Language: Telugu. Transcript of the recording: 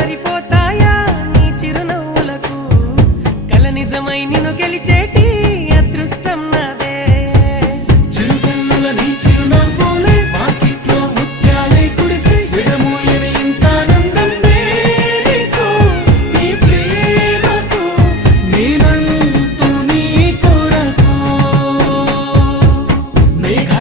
సరిపోతాయా నీ చిరునవ్వులకు? కల నిజమై నిన్ను గెలిచేటి